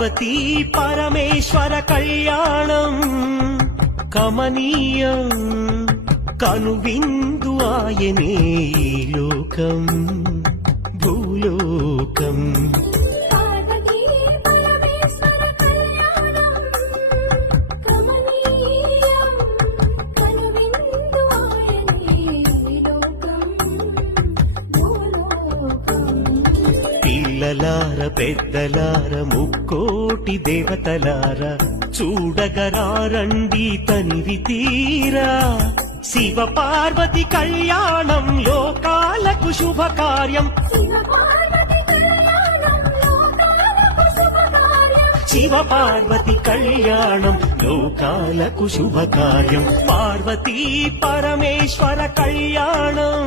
పార్వతీ పరమేశ్వర కళ్యాణం కమనీయం కనువిందు ఆయనే ఈ లోకం భూలోకం పిల్లలార పెద్దలార ముక్కోటి దేవతలార చూడగరారండి తనివి తీరా శివ పార్వతి కళ్యాణం లోకాలకు శుభకార్యం శివ పార్వతి కళ్యాణం లోకాలకు శుభకార్యం పార్వతీ పరమేశ్వర కళ్యాణం